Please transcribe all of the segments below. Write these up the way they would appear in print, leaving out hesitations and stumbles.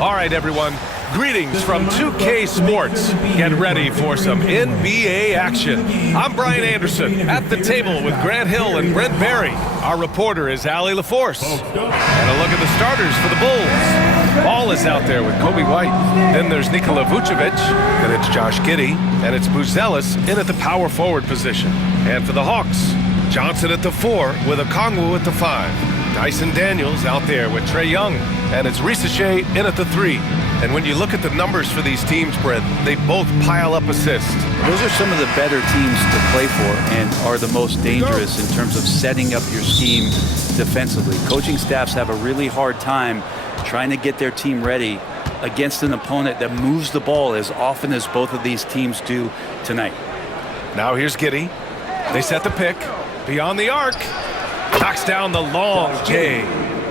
All right, everyone. Greetings from 2K Sports. Get ready for some NBA action. I'm Brian Anderson at the table with Grant Hill and Brent Berry. Our reporter is Allie LaForce. And a look at the starters for the Bulls. Ball is out there with Kobe White. Then there's Nikola Vucevic. Then it's Josh Giddey. And it's Buzelis in at the power forward position. And for the Hawks, Johnson at the 4 with Okongwu at the 5. Dyson Daniels out there with Trae Young. And it's Risache in at the 3. And when you look at the numbers for these teams, Brent, they both pile up assists. Those are some of the better teams to play for and are the most dangerous in terms of setting up your scheme defensively. Coaching staffs have a really hard time trying to get their team ready against an opponent that moves the ball as often as both of these teams do tonight. Now here's Giddey. They set the pick. Beyond the arc. Knocks down the long J.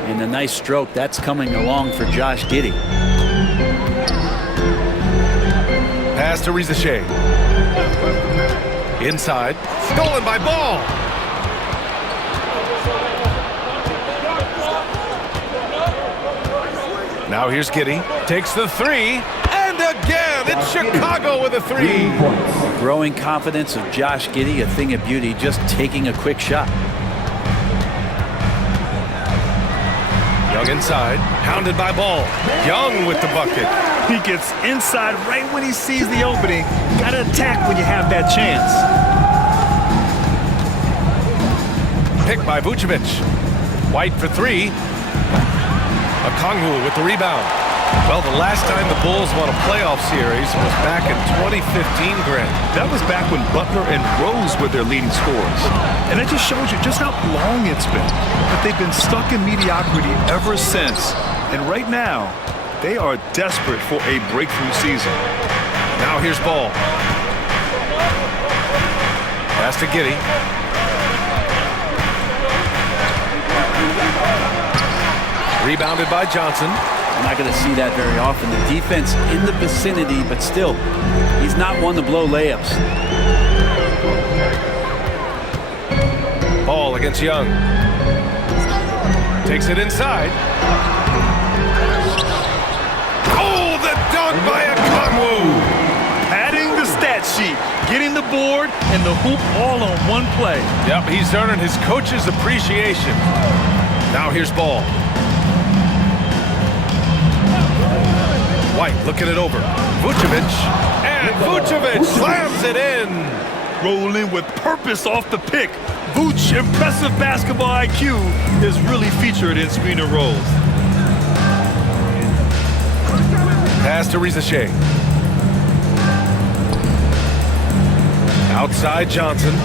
And a nice stroke. That's coming along for Josh Giddey. Pass to Risache. Inside. Stolen by Ball. Now here's Giddey. Takes the 3. And again, it's Chicago with a 3. Growing confidence of Josh Giddey, a thing of beauty, just taking a quick shot. Young inside, hounded by Ball. Young with the bucket. He gets inside right when he sees the opening. Got to attack when you have that chance. Pick by Vucevic. White for 3. Okongwu with the rebound. Well, the last time the Bulls won a playoff series was back in 2015, Grant. That was back when Butler and Rose were their leading scorers. And that just shows you just how long it's been. But they've been stuck in mediocrity ever since. And right now, they are desperate for a breakthrough season. Now here's Ball. Pass to Giddey. Rebounded by Johnson. I'm not going to see that very often. The defense in the vicinity, but still, he's not one to blow layups. Ball against Young. Takes it inside. Oh, the dunk by Okongwu. Padding the stat sheet, getting the board and the hoop all on one play. Yep, he's earning his coach's appreciation. Now here's Ball. White looking it over. Vucevic. And Vucevic slams it in. Rolling with purpose off the pick. Vooch, impressive basketball IQ, is really featured in screen and rolls. Pass to Risache. Outside Johnson.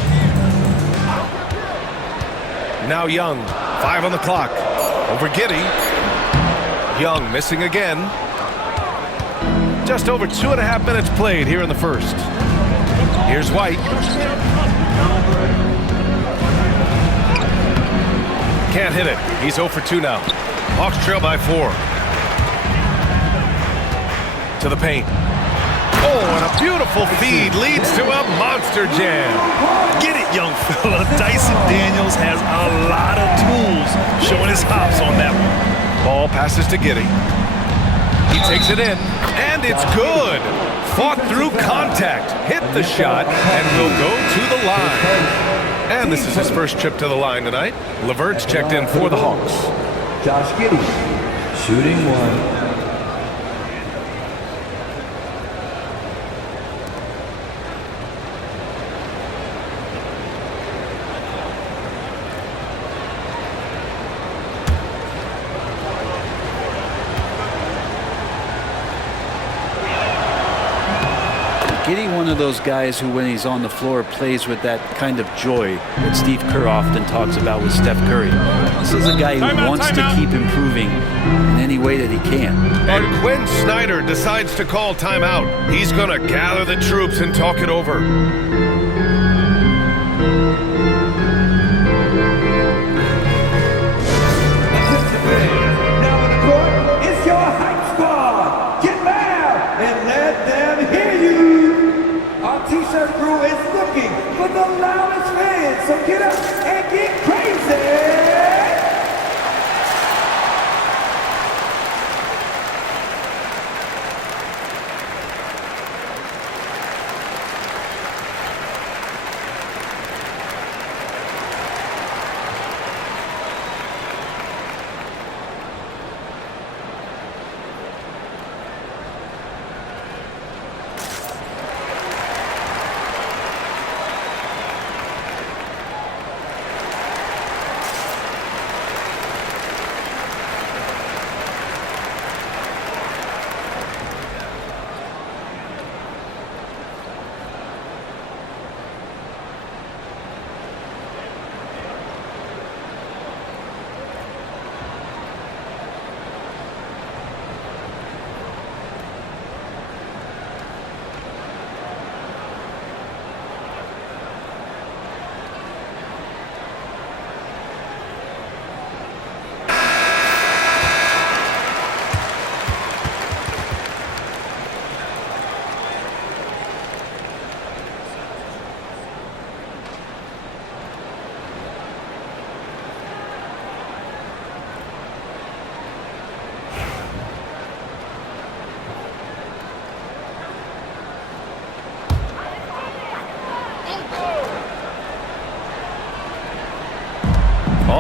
Now Young. 5 on the clock. Over Giddey. Young missing again. Just over 2.5 minutes played here in the first. Here's White. Can't hit it. He's 0 for 2 now. Hawks trail by 4. To the paint. Oh, and a beautiful feed leads to a monster jam. Get it, young fella. Dyson Daniels has a lot of tools, showing his hops on that one. Ball passes to Giddey. He takes it in, and it's good. Fought through contact, hit the shot, and will go to the line. And this is his first trip to the line tonight. LeVert's checked in for the Hawks. Josh Giddey, shooting 1. Giddey, one of those guys who, when he's on the floor, plays with that kind of joy that Steve Kerr often talks about with Steph Curry. This is a guy who wants to keep improving in any way that he can. And Quinn Snyder decides to call timeout. He's going to gather the troops and talk it over. Now in the court, it's your hype squad. Get loud and let them hear you. Our t-shirt crew is looking for the loudest fans, so get up and get crazy.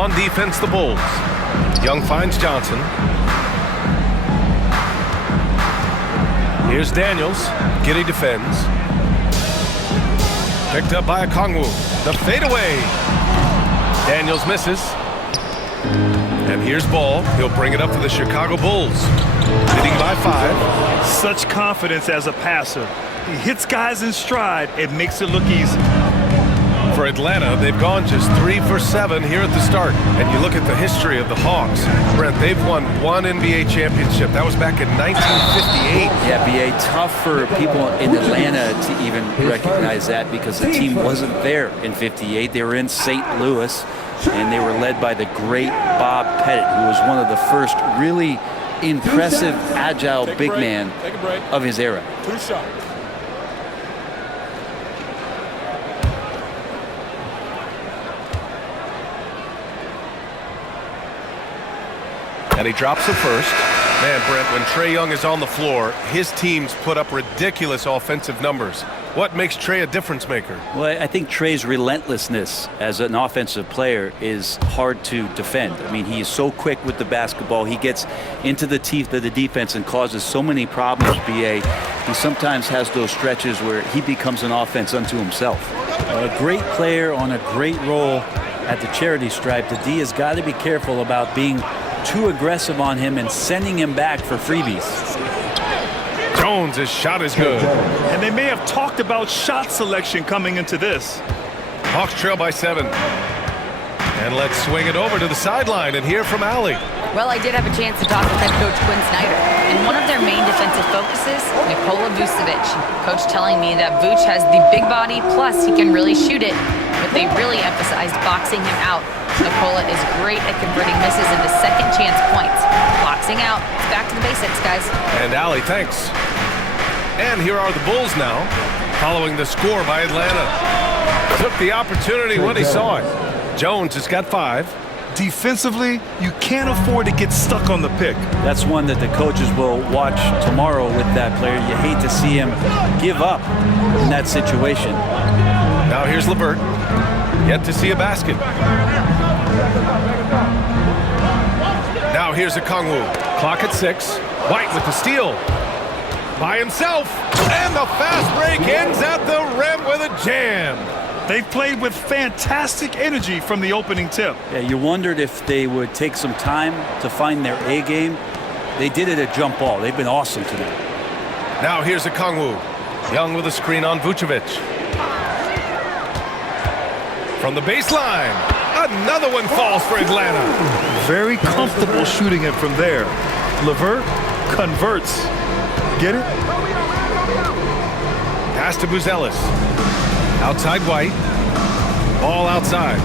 On defense, the Bulls. Young finds Johnson. Here's Daniels. Giddy defends. Picked up by Okongwu. The fadeaway. Daniels misses. And here's Ball. He'll bring it up for the Chicago Bulls. Leading by 5. Such confidence as a passer. He hits guys in stride. It makes it look easy. For Atlanta, they've gone just 3 for 7 here at the start. And you look at the history of the Hawks. Brent, they've won 1 NBA championship. That was back in 1958. Yeah, B.A., tough for people in Atlanta to even recognize that because the team wasn't there in 58. They were in St. Louis, and they were led by the great Bob Pettit, who was one of the first really impressive, agile big man of his era. 2 shots. And he drops the first. Man, Brent, when Trae Young is on the floor, his teams put up ridiculous offensive numbers. What makes Trae a difference maker? Well, I think Trae's relentlessness as an offensive player is hard to defend. I mean, he is so quick with the basketball. He gets into the teeth of the defense and causes so many problems, B.A. He sometimes has those stretches where he becomes an offense unto himself. A great player on a great role at the charity stripe. The D has got to be careful about being too aggressive on him and sending him back for freebies. Jones, his shot is good. And they may have talked about shot selection coming into this. Hawks trail by 7. And let's swing it over to the sideline and hear from Allie. Well, I did have a chance to talk with head coach Quinn Snyder, and one of their main defensive focuses, Nikola Vucevic. Coach telling me that Vuce has the big body, plus he can really shoot it, but they really emphasized boxing him out. Nikola is great at converting misses into second chance points. Boxing out. It's back to the basics, guys. And Allie, thanks. And here are the Bulls now, following the score by Atlanta. Took the opportunity when he saw it. Jones has got 5. Defensively, you can't afford to get stuck on the pick. That's one that the coaches will watch tomorrow with that player. You hate to see him give up in that situation. Now here's LeVert. Yet to see a basket. Now here's Okongwu. Clock at 6. White with the steal. By himself. And the fast break ends at the rim with a jam. They've played with fantastic energy from the opening tip. Yeah, you wondered if they would take some time to find their A game. They did it at jump ball. They've been awesome today. Now here's Okongwu. Young with a screen on Vucevic. From the baseline. Another one falls for Atlanta. Very comfortable shooting it from there. LeVert converts. Get it? Pass to Buzelis. Outside White. Ball outside.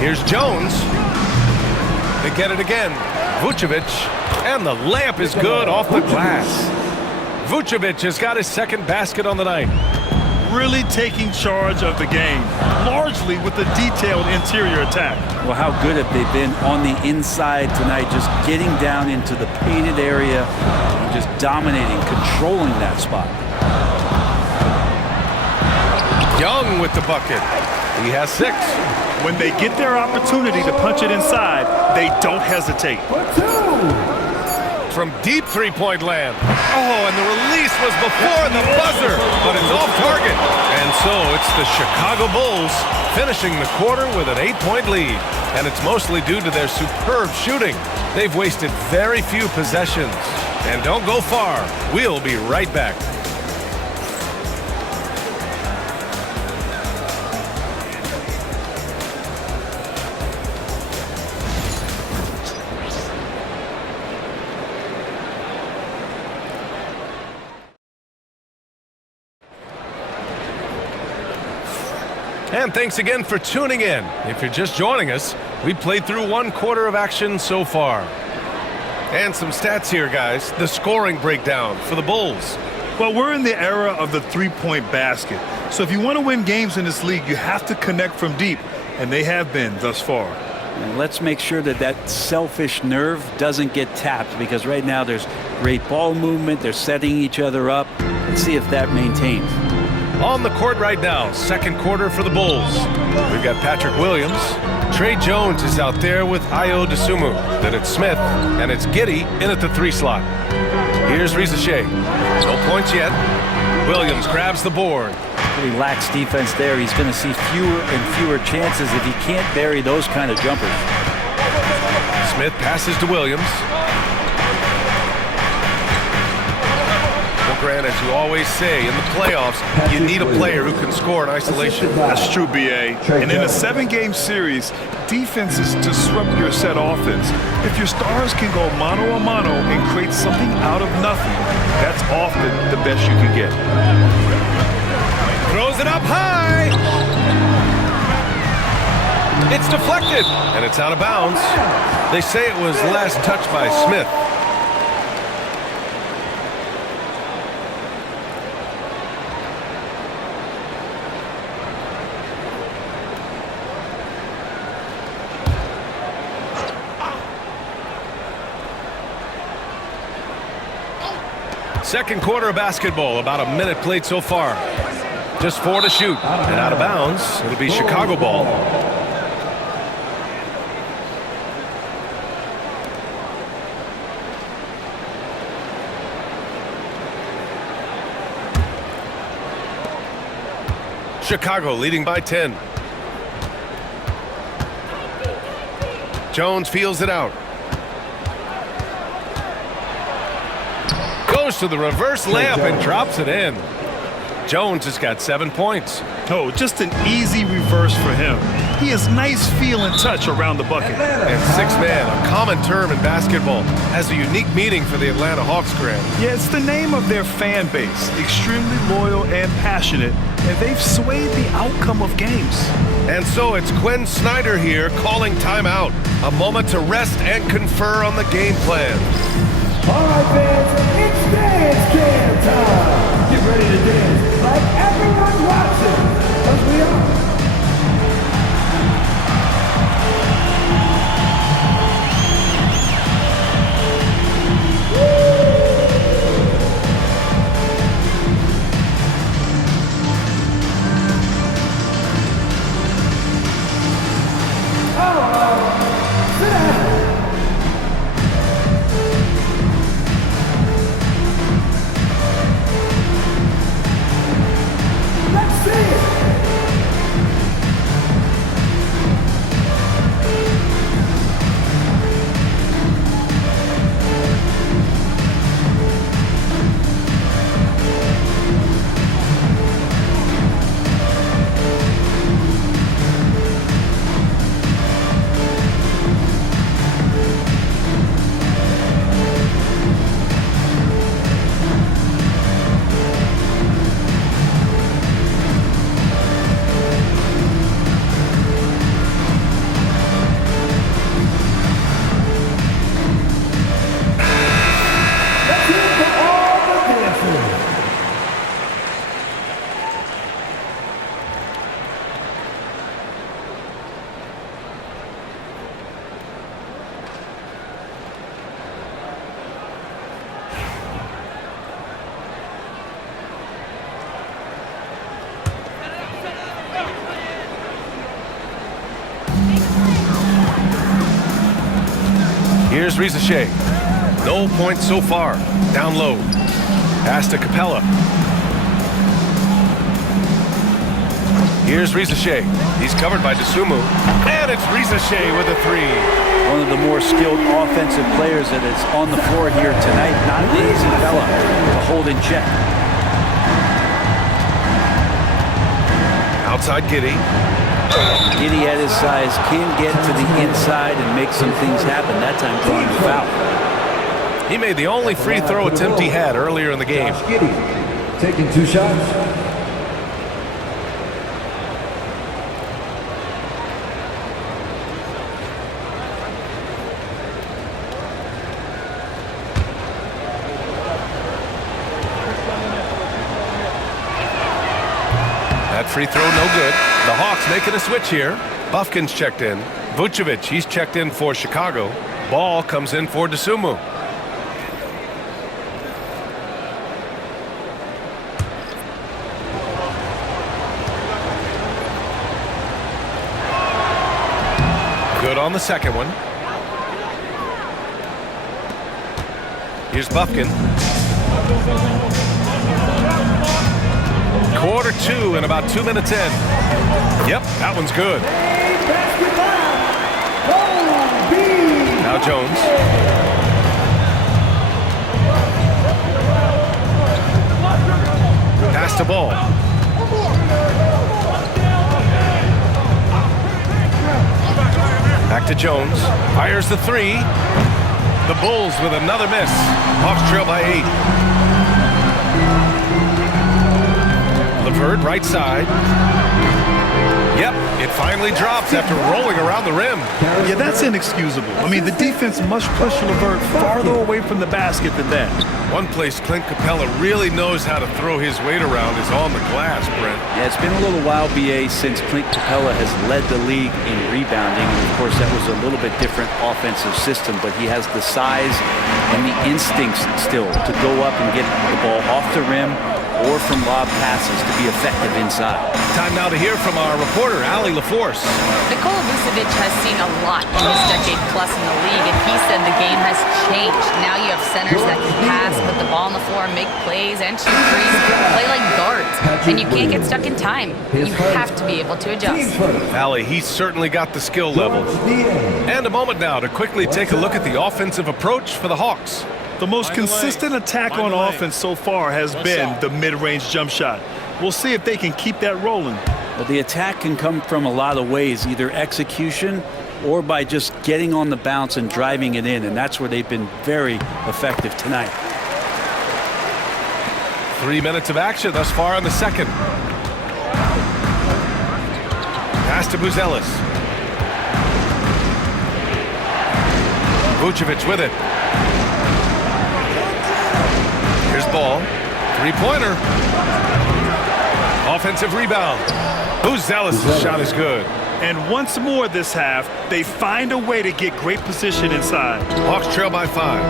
Here's Jones. They get it again. Vucevic. And the layup is good off the glass. Vucevic has got his second basket on the night. Really taking charge of the game, largely with a detailed interior attack. Well, how good have they been on the inside tonight, just getting down into the painted area and just dominating, controlling that spot. Young with the bucket. He has 6. When they get their opportunity to punch it inside, they don't hesitate. From deep three-point land. Oh, and the release was before the buzzer, but it's off target. And so it's the Chicago Bulls finishing the quarter with an 8-point lead. And it's mostly due to their superb shooting. They've wasted very few possessions. And don't go far. We'll be right back. And thanks again for tuning in. If you're just joining us, we played through 1 quarter of action so far. And some stats here, guys. The scoring breakdown for the Bulls. Well, we're in the era of the three-point basket. So if you want to win games in this league, you have to connect from deep. And they have been thus far. And let's make sure that that selfish nerve doesn't get tapped, because right now there's great ball movement. They're setting each other up. Let's see if that maintains. On the court right now, second quarter for the Bulls. We've got Patrick Williams. Trey Jones is out there with Ayo Dosunmu. Then it's Smith, and it's Giddey in at the 3 slot. Here's Risache. No points yet. Williams grabs the board. Pretty lax defense there. He's going to see fewer and fewer chances if he can't bury those kind of jumpers. Smith passes to Williams. Well, Grant, as you always say, in the playoffs, you need a player who can score in isolation. That's true, B.A. And in a 7-game series, defense is to disrupt your set offense. If your stars can go mano-a-mano and create something out of nothing, that's often the best you can get. Throws it up high. It's deflected, and it's out of bounds. They say it was last touched by Smith. Second quarter of basketball, about a minute played so far. Just 4 to shoot, and out of bounds. It'll be Chicago ball. Chicago leading by 10. Jones feels it out. Goes to the reverse layup and drops it in. Jones has got 7 points. Oh, just an easy reverse for him. He has nice feel and touch around the bucket. And 6-man, a common term in basketball, has a unique meaning for the Atlanta Hawks, Grant. Yeah, it's the name of their fan base. Extremely loyal and passionate, and they've swayed the outcome of games. And so it's Quinn Snyder here calling timeout. A moment to rest and confer on the game plan. All right, fans, it's dance can time. Get ready to dance like everyone watching, because we are. Sit down. Let's see it. Here's Risache. No points so far. Down low. Pass to Capella. Here's Risache. He's covered by Dosunmu. And it's Risache with a 3. One of the more skilled offensive players that is on the floor here tonight. Not an easy fella to hold in check. Outside Giddey. Giddey at his size can get to the inside and make some things happen. That time drawing the foul. He made the only free throw attempt he had earlier in the game. Giddey taking 2 shots. That free throw no good. The Hawks making a switch here. Bufkin's checked in. Vucevic, he's checked in for Chicago. Ball comes in for Dosunmu. on the second one. Here's Buffkin. Quarter two and about 2 minutes in. Yep, that one's good. Now Jones. Pass the ball. Back to Jones. Fires the three. The Bulls with another miss. Hawks trail by 8. LeVert right side. Yep, it finally drops after rolling around the rim. Yeah, that's inexcusable. I mean, the defense must push LeVert farther away from the basket than that. One place Clint Capella really knows how to throw his weight around is on the glass, Brent. Yeah, it's been a little while, BA, since Clint Capella has led the league in rebounding. And of course, that was a little bit different offensive system, but he has the size and the instincts still to go up and get the ball off the rim or from lob passes to be effective inside. Time now to hear from our reporter, Allie LaForce. Nikola Vucevic has seen a lot in his decade plus in the league, and he said the game has changed. Now you have centers that can pass, put the ball on the floor, make plays, and shoot threes, play like guards. And you can't get stuck in time. You have to be able to adjust. Allie, he's certainly got the skill level. And a moment now to quickly take a look at the offensive approach for the Hawks. The most consistent attack on offense so far has been the mid-range jump shot. We'll see if they can keep that rolling. Well, the attack can come from a lot of ways, either execution or by just getting on the bounce and driving it in, and that's where they've been very effective tonight. 3 minutes of action thus far in the second. Pass to Buzelis. Vucevic with it. Here's ball. Three-pointer. Offensive rebound. Buzelis' shot is good. And once more this half, they find a way to get great position inside. Hawks trail by 5.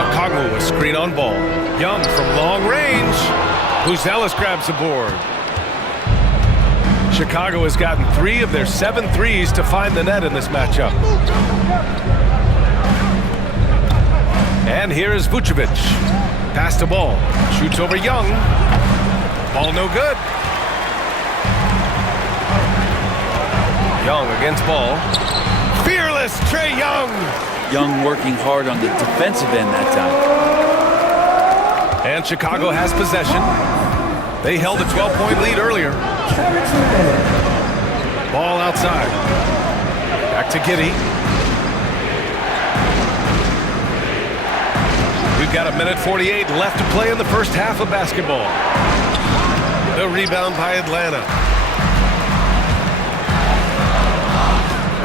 Okongwu, a screen on ball. Young from long range. Buzelis grabs the board. Chicago has gotten 3 of their 7 threes to find the net in this matchup. And here is Vucevic. Pass the ball. Shoots over Young. Ball no good. Young against ball. Fearless Trae Young. Young working hard on the defensive end that time. And Chicago has possession. They held a 12-point lead earlier. Ball outside. Back to Giddey. We've got 1:48 left to play in the first half of basketball. The rebound by Atlanta.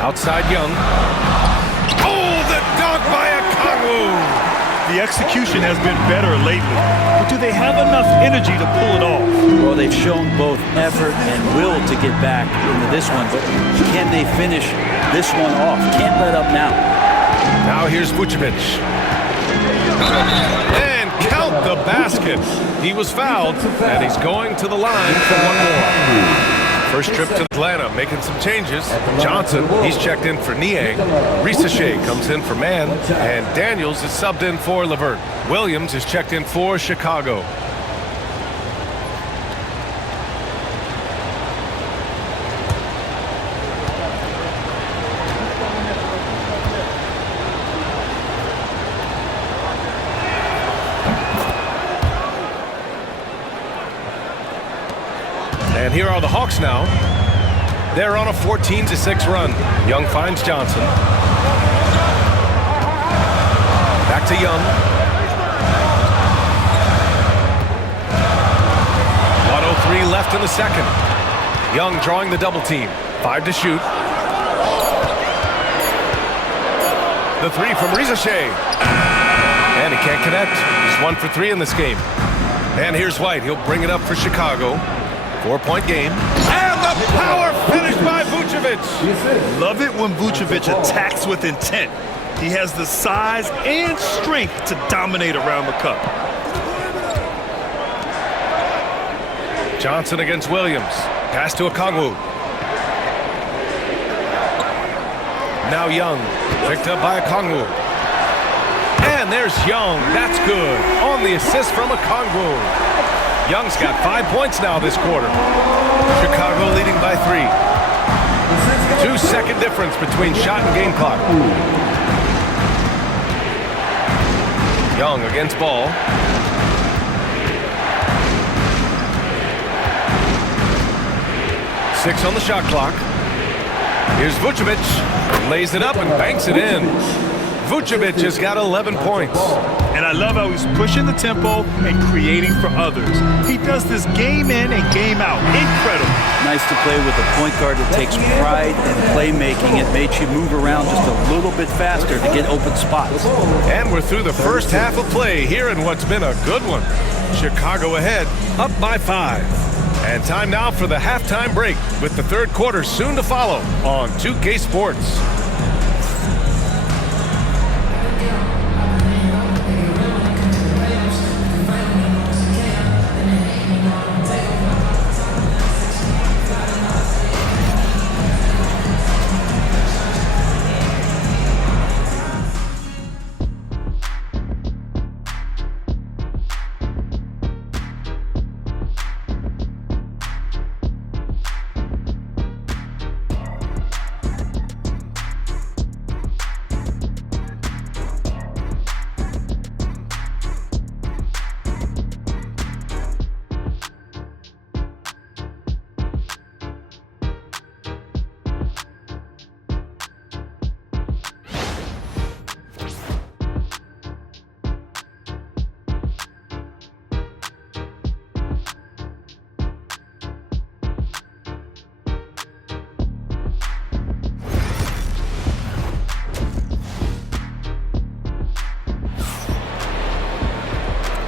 Outside Young. Oh, the dunk by Okongwu. The execution has been better lately, but do they have enough energy to pull it off? Well, they've shown both effort and will to get back into this one, but can they finish this one off? Can't let up now. Now here's Vucevic. And count the basket. He was fouled, and he's going to the line for one more. First trip to Atlanta, making some changes. Johnson, he's checked in for Niang. Risache comes in for Mann, and Daniels is subbed in for LeVert. Williams is checked in for Chicago. And here are the Hawks now. They're on a 14-6 run. Young finds Johnson. Back to Young. 1:03 left in the second. Young drawing the double team. 5 to shoot. The three from Risache. And he can't connect. He's 1 for 3 in this game. And here's White. He'll bring it up for Chicago. 4-point game. And the power finish by Vucevic. Love it when Vucevic attacks with intent. He has the size and strength to dominate around the cup. Johnson against Williams. Pass to Okongwu. Now Young, picked up by Okongwu. And there's Young. That's good. On the assist from Okongwu. Young's got 5 points now this quarter. Chicago leading by 3. 2-second difference between shot and game clock. Young against ball. Six on the shot clock. Here's Vucevic. Lays it up and banks it in. Vucevic has got 11 points. And I love how he's pushing the tempo and creating for others. He does this game in and game out. Incredible. Nice to play with a point guard that takes pride in playmaking. It makes you move around just a little bit faster to get open spots. And we're through the first half of play here in what's been a good one. Chicago ahead, up by 5. And time now for the halftime break with the third quarter soon to follow on 2K Sports.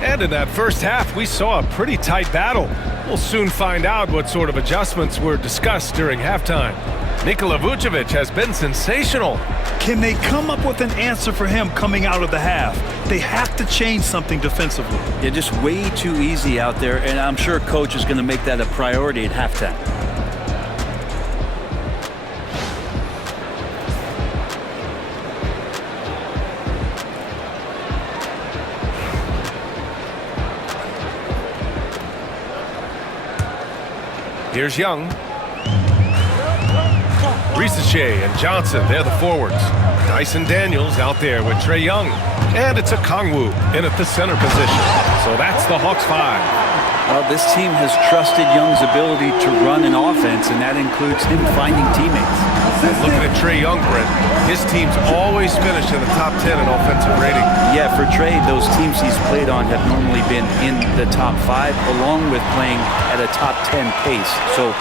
And in that first half, we saw a pretty tight battle. We'll soon find out what sort of adjustments were discussed during halftime. Nikola Vucevic has been sensational. Can they come up with an answer for him coming out of the half? They have to change something defensively. They're just way too easy out there, and I'm sure coach is going to make that a priority at halftime. Here's Young. Risache and Johnson, they're the forwards. Dyson Daniels out there with Trae Young. And it's Okongwu in at the center position. So that's the Hawks 5. Well, this team has trusted Young's ability to run an offense, and that includes him finding teammates. And looking at Trae Young, Brent, his team's always finished in the top 10 in offensive rating. Yeah, for Trae, those teams he's played on have normally been in the top 5, along with playing at a top 10 pace. So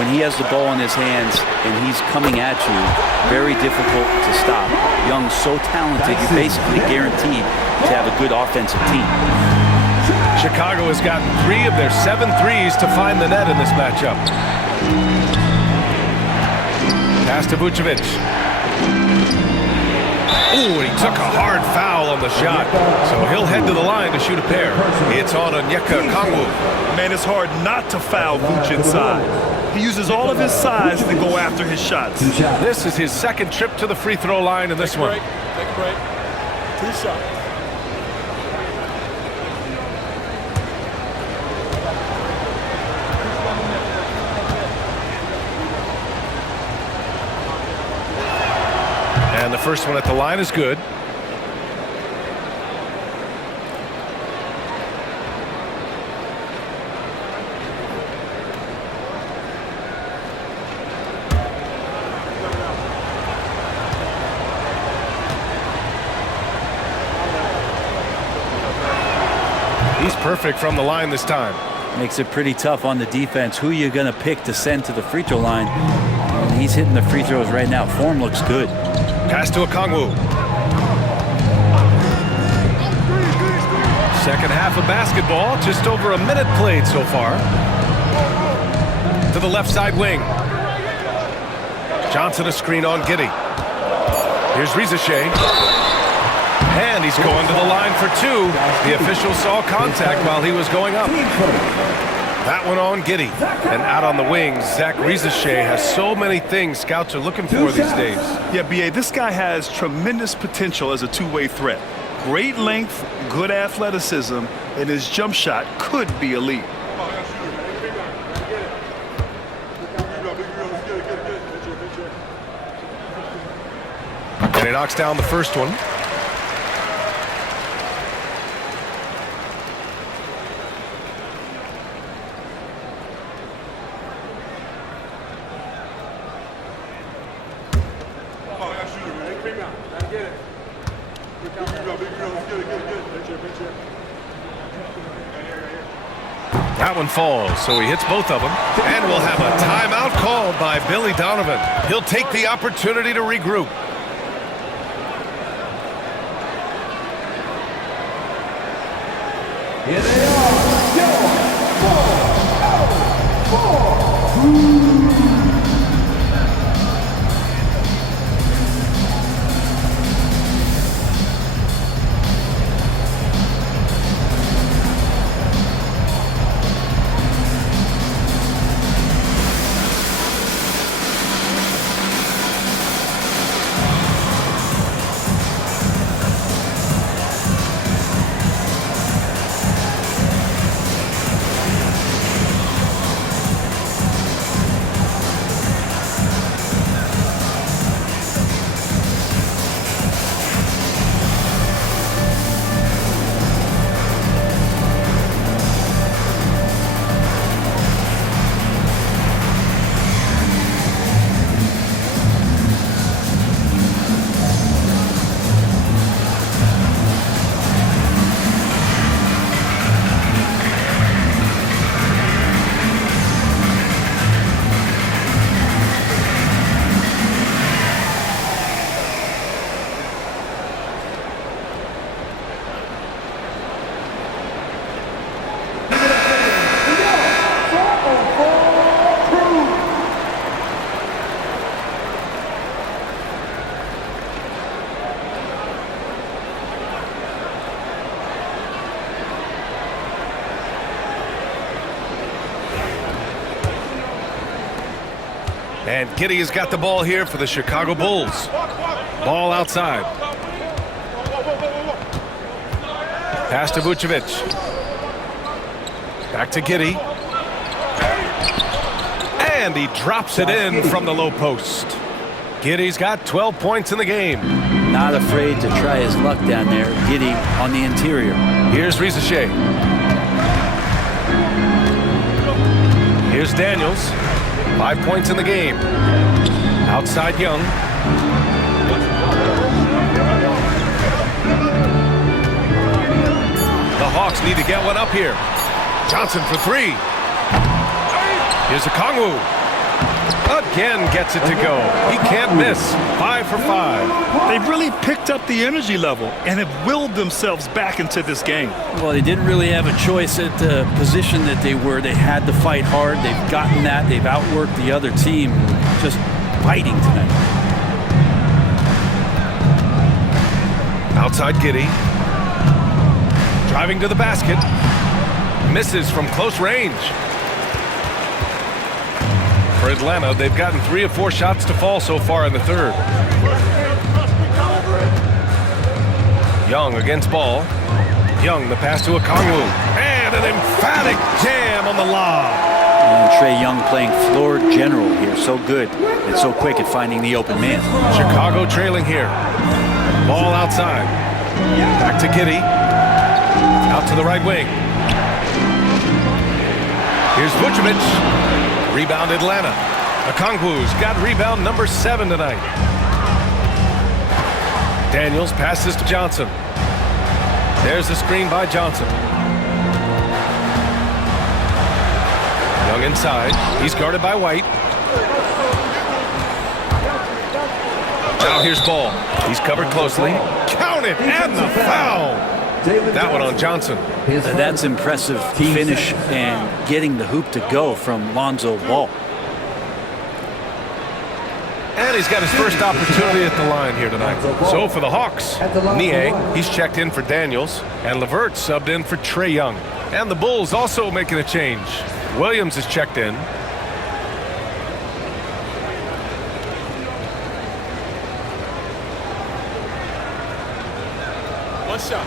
when he has the ball in his hands and he's coming at you, very difficult to stop. Young's so talented, you're basically guaranteed to have a good offensive team. Chicago has gotten 3 of their 7 threes to find the net in this matchup. Pass to Vucevic. Ooh, he took a hard foul on the shot. So he'll head to the line to shoot a pair. It's on Onyeka Okongwu. Man, it's hard not to foul Vooch inside. He uses all of his size to go after his shots. This is his second trip to the free throw line in this one. Take a break. 2 shots. And the first one at the line is good. He's perfect from the line this time. Makes it pretty tough on the defense. Who you're going to pick to send to the free throw line? And he's hitting the free throws right now. Form looks good. Pass to Okongwu. Second half of basketball, just over a minute played so far. To the left side wing. Johnson a screen on Giddey. Here's Risache. And he's going to the line for 2. The official saw contact while he was going up. That one on Giddy. And out on the wings, Zach Rizachet has so many things scouts are looking for these days. Yeah, B.A., this guy has tremendous potential as a two-way threat. Great length, good athleticism, and his jump shot could be elite. And he knocks down the first one. That one falls, so he hits both of them. And we'll have a timeout called by Billy Donovan. He'll take the opportunity to regroup. Here they are, your 4 And Giddy has got the ball here for the Chicago Bulls. Ball outside. Pass to Vucevic. Back to Giddy. And he drops it in from the low post. Giddy's got 12 points in the game. Not afraid to try his luck down there. Giddy on the interior. Here's Rizachet. Here's Daniels. 5 points in the game. Outside Young. The Hawks need to get one up here. Johnson for three. Here's Okongwu. Again gets it to go. He can't miss. 5 for 5. They've really picked up the energy level and have willed themselves back into this game. Well, they didn't really have a choice at the position that they were. They had to fight hard. They've gotten that. They've outworked the other team. Just fighting tonight. Outside Giddy. Driving to the basket. Misses from close range. For Atlanta, they've gotten 3 of 4 shots to fall so far in the third. Young against ball. Young, the pass to Okongwu. And an emphatic jam on the lob. And Trae Young playing floor general here. So good and so quick at finding the open man. Chicago trailing here. Ball outside. Back to Giddy. Out to the right wing. Here's Vucevic. Rebound Atlanta. Okongwu's got rebound number 7 tonight. Daniels passes to Johnson. There's the screen by Johnson. Young inside. He's guarded by White. Now here's Ball. He's covered closely. Count it, and the foul. That one on Johnson. That's impressive finish and getting the hoop to go from Lonzo Ball. And he's got his first opportunity at the line here tonight. So for the Hawks, Nie, he's checked in for Daniels, and LeVert subbed in for Trae Young. And the Bulls also making a change. Williams is checked in. One shot.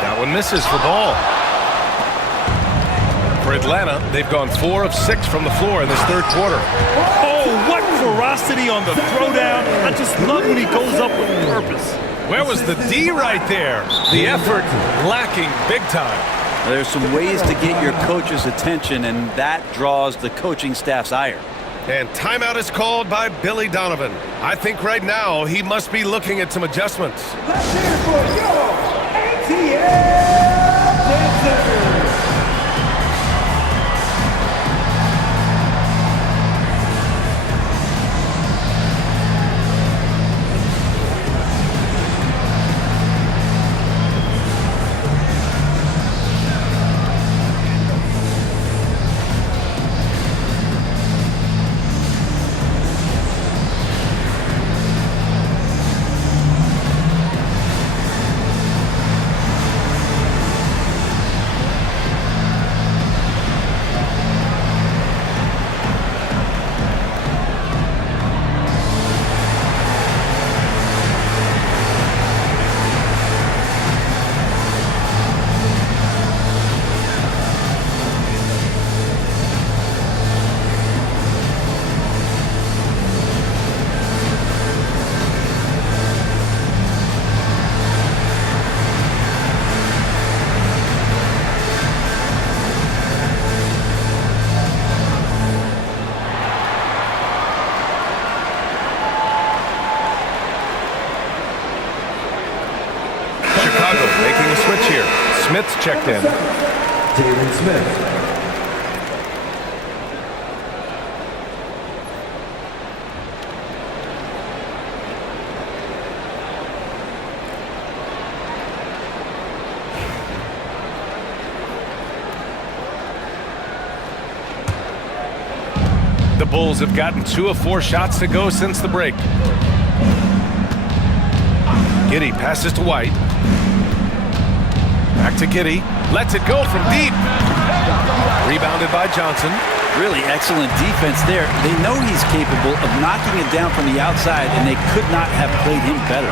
That one misses for ball. For Atlanta, they've gone 4 of 6 from the floor in this third quarter. Oh, what ferocity on the throwdown. I just love when he goes up with purpose. Where was the D right there? The effort lacking big time. There's some ways to get your coach's attention, and that draws the coaching staff's ire. And timeout is called by Billy Donovan. I think right now he must be looking at some adjustments. Let's hear it for your ATL dancers. Making a switch here. Smith's checked in. Jalen Smith. The Bulls have gotten 2 of 4 shots to go since the break. Giddey passes to White. Back to Giddey. Lets it go from deep. Rebounded by Johnson. Really excellent defense there. They know he's capable of knocking it down from the outside, and they could not have played him better.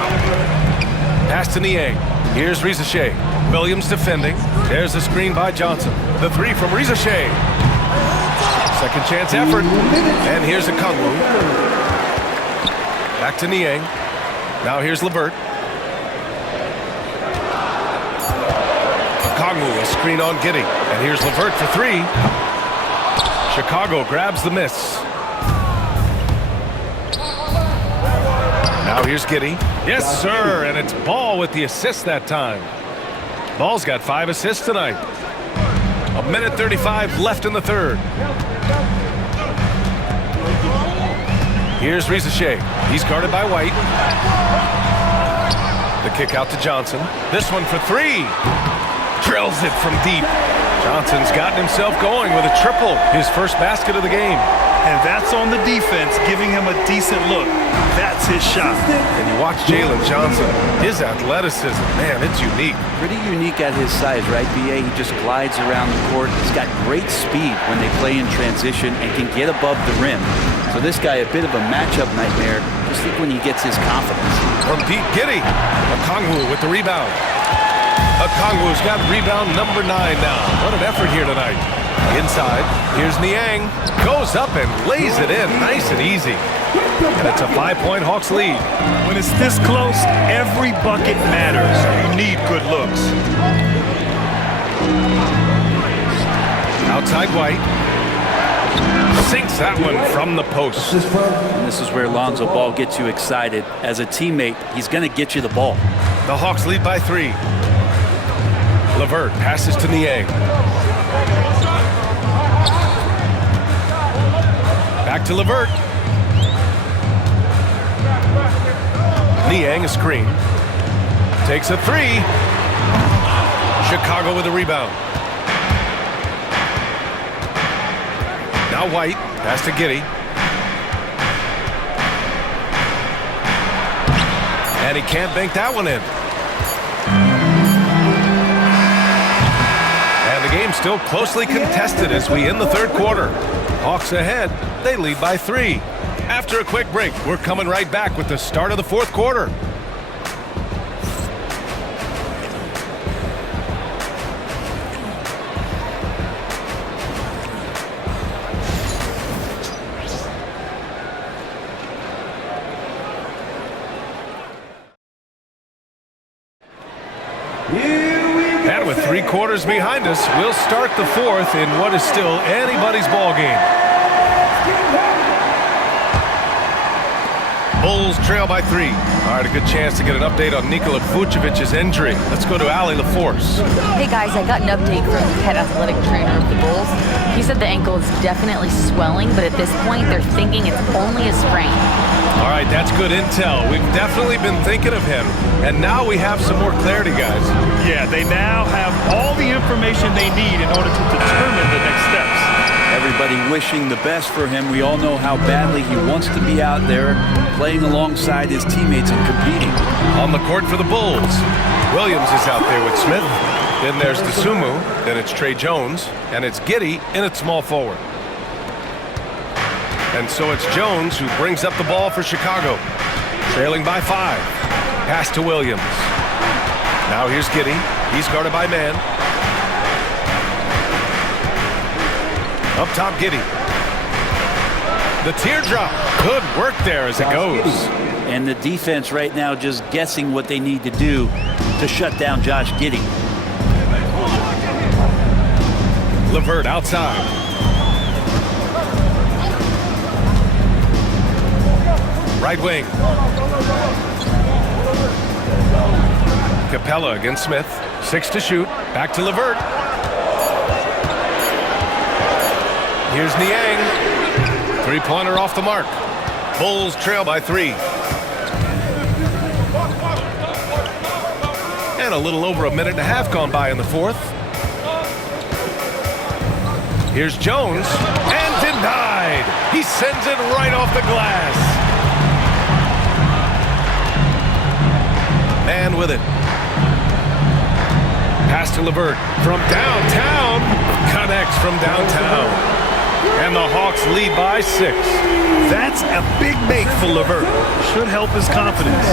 Pass to Niang. Here's Rizachet. Williams defending. There's the screen by Johnson. The 3 from Rizachet. Second chance effort. And here's a Kongwu. Back to Niang. Now here's LeVert. Kongwu, a screen on Giddey. And here's LeVert for 3. Chicago grabs the miss. Now here's Giddey. Yes, sir. And it's Ball with the assist that time. Ball's got 5 assists tonight. 1:35 left in the third. Here's Rizachet. He's guarded by White. The kick out to Johnson. This one for 3. Drills it from deep. Johnson's gotten himself going with a triple. His first basket of the game. And that's on the defense, giving him a decent look. That's his shot. And you watch Jalen Johnson. His athleticism, man, it's unique. Pretty unique at his size, right, B.A.? He just glides around the court. He's got great speed when they play in transition and can get above the rim. So this guy, a bit of a matchup nightmare. Just think when he gets his confidence. From deep, Giddey. Kongwu with the rebound. Kongwu's got rebound number 9 now. What an effort here tonight. Inside, here's Niang. Goes up and lays it in nice and easy. And it's a 5-point Hawks lead. When it's this close, every bucket matters. You need good looks. Outside White. Sinks that one from the post. And this is where Lonzo Ball gets you excited. As a teammate, he's going to get you the ball. The Hawks lead by 3. LeVert passes to Niang. Back to LeVert. Niang a screen. Takes a 3. Chicago with a rebound. Now White. Pass to Giddey. And he can't bank that one in. And the game's still closely contested as we end the third quarter. Hawks ahead. They lead by 3. After a quick break, we're coming right back with the start of the fourth quarter. And with 3 quarters behind us, we'll start the fourth in what is still anybody's ball game. Bulls trail by 3. All right, a good chance to get an update on Nikola Vucevic's injury. Let's go to Allie LaForce. Hey guys, I got an update from the head athletic trainer of the Bulls. He said the ankle is definitely swelling, but at this point they're thinking it's only a sprain. All right, that's good intel. We've definitely been thinking of him, and now we have some more clarity, guys. Yeah, they now have all the information they need in order to determine the next steps. Everybody wishing the best for him. We all know how badly he wants to be out there playing alongside his teammates and competing. On the court for the Bulls, Williams is out there with Smith. Then there's Desumu. Then it's Trey Jones. And it's Giddey in at small forward. And so it's Jones who brings up the ball for Chicago. Trailing by 5. Pass to Williams. Now here's Giddey. He's guarded by man. Up top, Giddey. The teardrop. Good work there as it goes. And the defense right now just guessing what they need to do to shut down Josh Giddey. LeVert outside. Right wing. Capella against Smith. 6 to shoot. Back to LeVert. Here's Niang. 3-pointer off the mark. Bulls trail by 3. And a little over a minute and a half gone by in the fourth. Here's Jones. And denied. He sends it right off the glass. Man with it. Pass to LeVert from downtown. Connects from downtown. And the Hawks lead by 6. That's a big make for LeVert. Should help his confidence.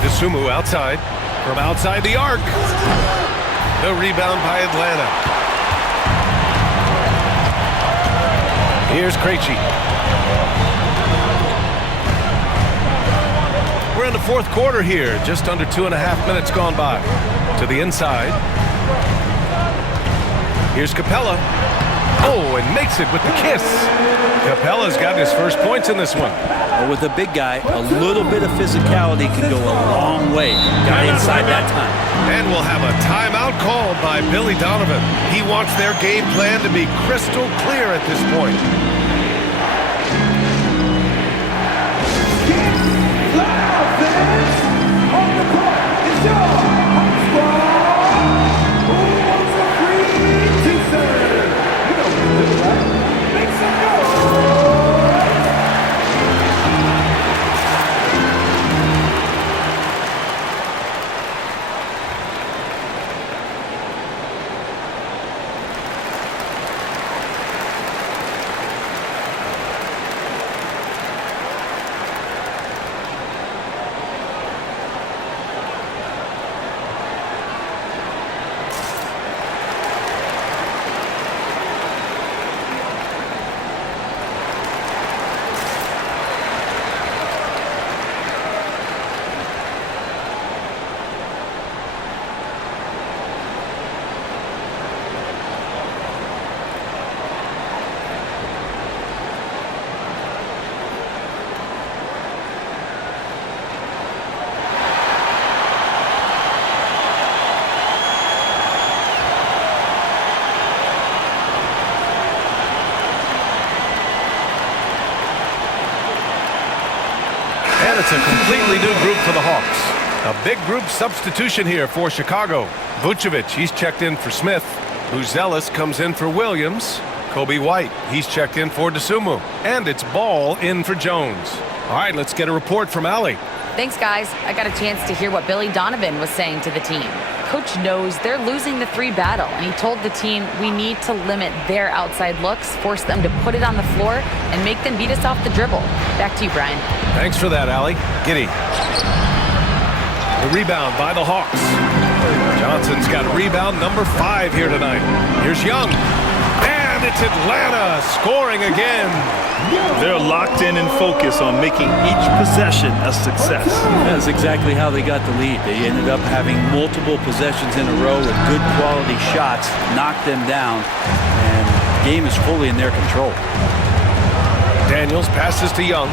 Desumu outside. From outside the arc. The rebound by Atlanta. Here's Krejci. We're in the fourth quarter here. Just under 2.5 minutes gone by. To the inside. Here's Capella. Oh, and makes it with the kiss. Capella's got his first points in this one. Well, with a big guy, a little bit of physicality can go a long way. Got inside that time. And we'll have a timeout called by Billy Donovan. He wants their game plan to be crystal clear at this point. On the court, it's your home squad. Who wants a free t-shirt? You know what to do, right? Make some noise. And it's a completely new group for the Hawks. A big group substitution here for Chicago. Vucevic, he's checked in for Smith. Buzelis comes in for Williams. Kobe White, he's checked in for DeSumo. And it's Ball in for Jones. All right, let's get a report from Allie. Thanks, guys. I got a chance to hear what Billy Donovan was saying to the team. Coach knows they're losing the 3 battle, and he told the team we need to limit their outside looks, force them to put it on the floor, and make them beat us off the dribble. Back to you, Brian. Thanks for that, Allie. Giddy. The rebound by the Hawks. Johnson's got rebound number 5 here tonight. Here's Young. And it's Atlanta scoring again. They're locked in and focused on making each possession a success. That's exactly how they got the lead. They ended up having multiple possessions in a row with good quality shots, knocked them down, and the game is fully in their control. Daniels passes to Young.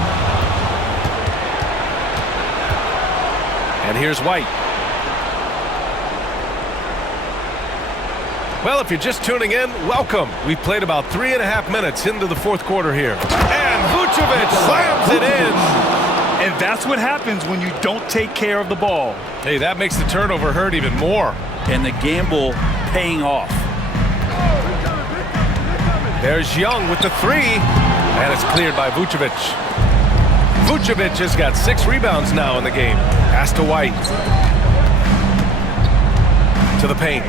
And here's White. Well, if you're just tuning in, welcome. We've played about 3.5 minutes into the 4th quarter here. And Vucevic slams it in. And that's what happens when you don't take care of the ball. Hey, that makes the turnover hurt even more. And the gamble paying off. There's Young with the 3. And it's cleared by Vucevic. Vucevic has got 6 rebounds now in the game. Pass to White. To the paint.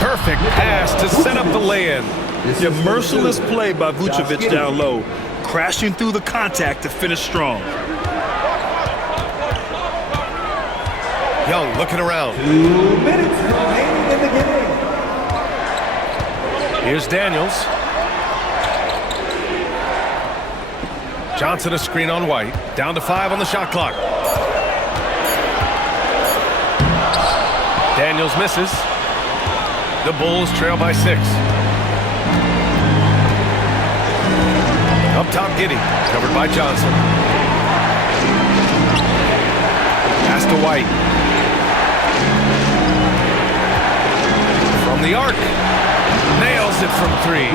Perfect pass to set up the lay-in. A merciless play by Vucevic down low, crashing through the contact to finish strong. Young looking around. 2 minutes remaining in the game. Here's Daniels. Johnson a screen on White. Down to 5 on the shot clock. Daniels misses. The Bulls trail by 6. Up top, Giddey. Covered by Johnson. Pass to White. From the arc. Nails it from 3.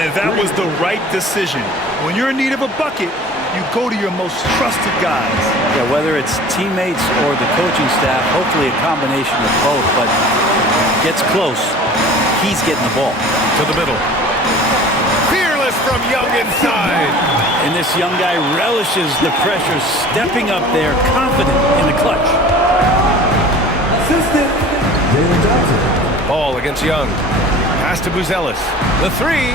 And that was the right decision. When you're in need of a bucket, you go to your most trusted guys. Yeah, whether it's teammates or the coaching staff, hopefully a combination of both, but gets close, he's getting the ball. To the middle. Fearless from Young inside. And this young guy relishes the pressure, stepping up there, confident in the clutch. Assistant, Jalen Johnson. Ball against Young. Pass to Buzelis. The 3.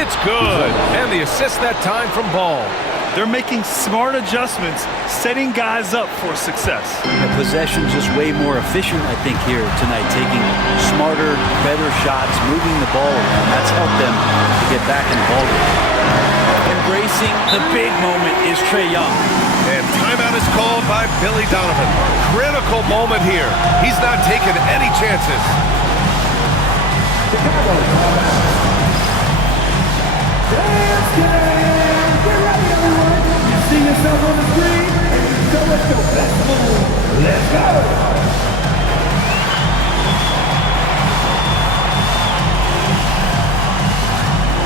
It's good. And the assist that time from Ball. They're making smart adjustments, setting guys up for success. The possession just way more efficient, I think, here tonight, taking smarter, better shots, moving the ball around. That's helped them to get back in the ball game. Embracing the big moment is Trae Young. And timeout is called by Billy Donovan. Critical moment here. He's not taking any chances. Chicago timeout. Dance game! Get ready, everyone! You see yourself on the screen, and you know it's your best move. Let's go!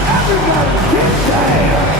Everybody get down!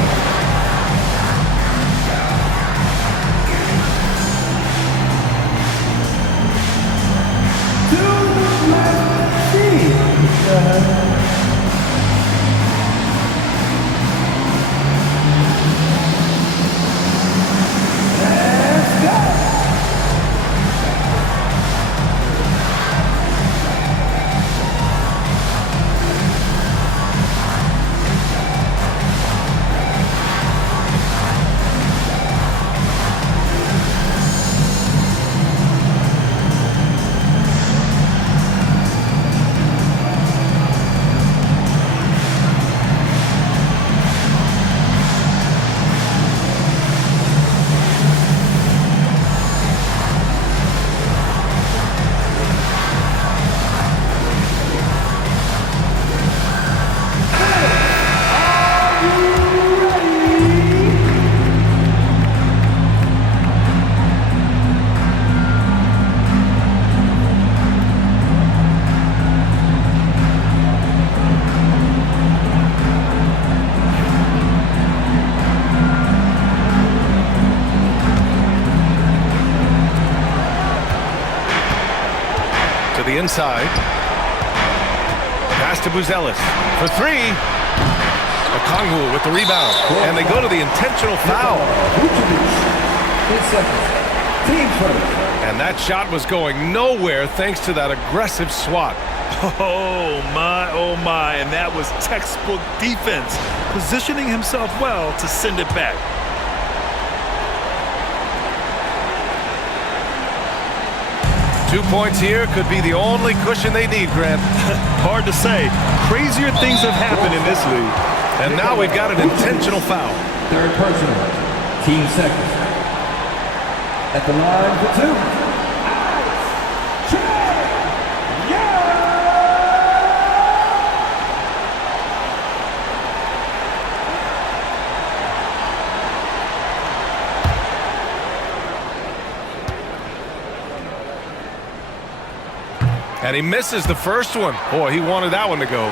To the inside. Pass to Buzelis for three. Okongwu with the rebound. And they go to the intentional foul. Vucevic, 10 seconds. Team first. And that shot was going nowhere thanks to that aggressive swat. Oh my, and that was textbook defense, positioning himself well to send it back. Two points here could be the only cushion they need, Grant. Hard to say. Crazier things have happened in this league. And now we've got an intentional foul. Third personal. Team seconds. At the line for two. And he misses the first one. Boy, he wanted that one to go.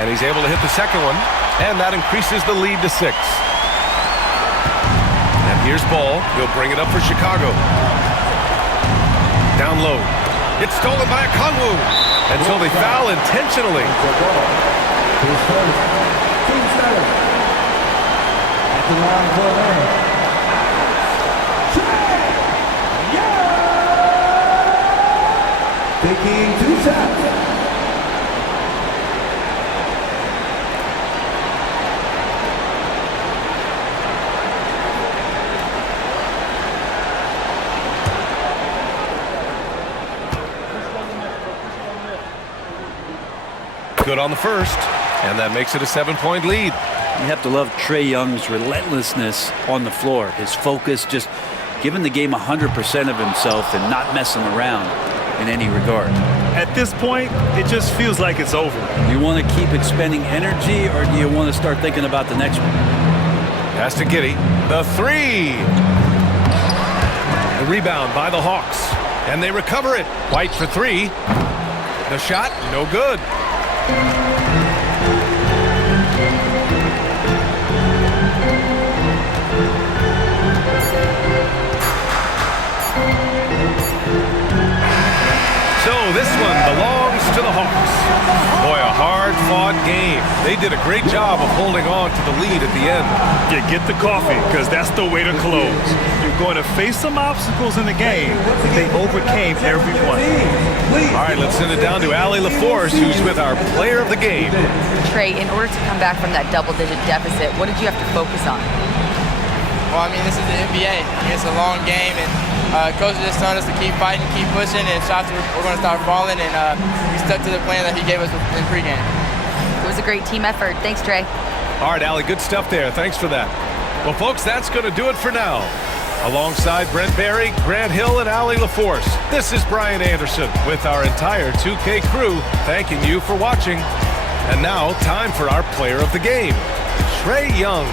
And he's able to hit the second one. And that increases the lead to 6. And here's Ball. He'll bring it up for Chicago. Down low. It's stolen by Okongwu. Until they foul intentionally. Team starter. The line for taking 2 shots. Good on the first, and that makes it a 7-point lead. You have to love Trae Young's relentlessness on the floor. His focus, just giving the game 100% of himself and not messing around in any regard. At this point, it just feels like it's over. Do you want to keep expending energy, or do you want to start thinking about the next one? Pass to Giddey. The three. The rebound by the Hawks. And they recover it. White for three. The shot, no good. So this one belongs to the Hawks. Boy, a hard-fought game. They did a great job of holding on to the lead at the end. Yeah, get the coffee, because that's the way to close. You're going to face some obstacles in the game, but they overcame every one. All right, let's send it down to Allie LaForce, who's with our player of the game. Trey, in order to come back from that double-digit deficit, what did you have to focus on? Well, I mean, this is the NBA. It's a long game, and Coach just told us to keep fighting, keep pushing, and shots we're going to start falling, and we stuck to the plan that he gave us in pregame. It was a great team effort. Thanks, Trey. All right, Allie, good stuff there. Thanks for that. Well, folks, that's going to do it for now. Alongside Brent Barry, Grant Hill, and Allie LaForce, this is Brian Anderson with our entire 2K crew thanking you for watching. And now, time for our player of the game, Trae Young.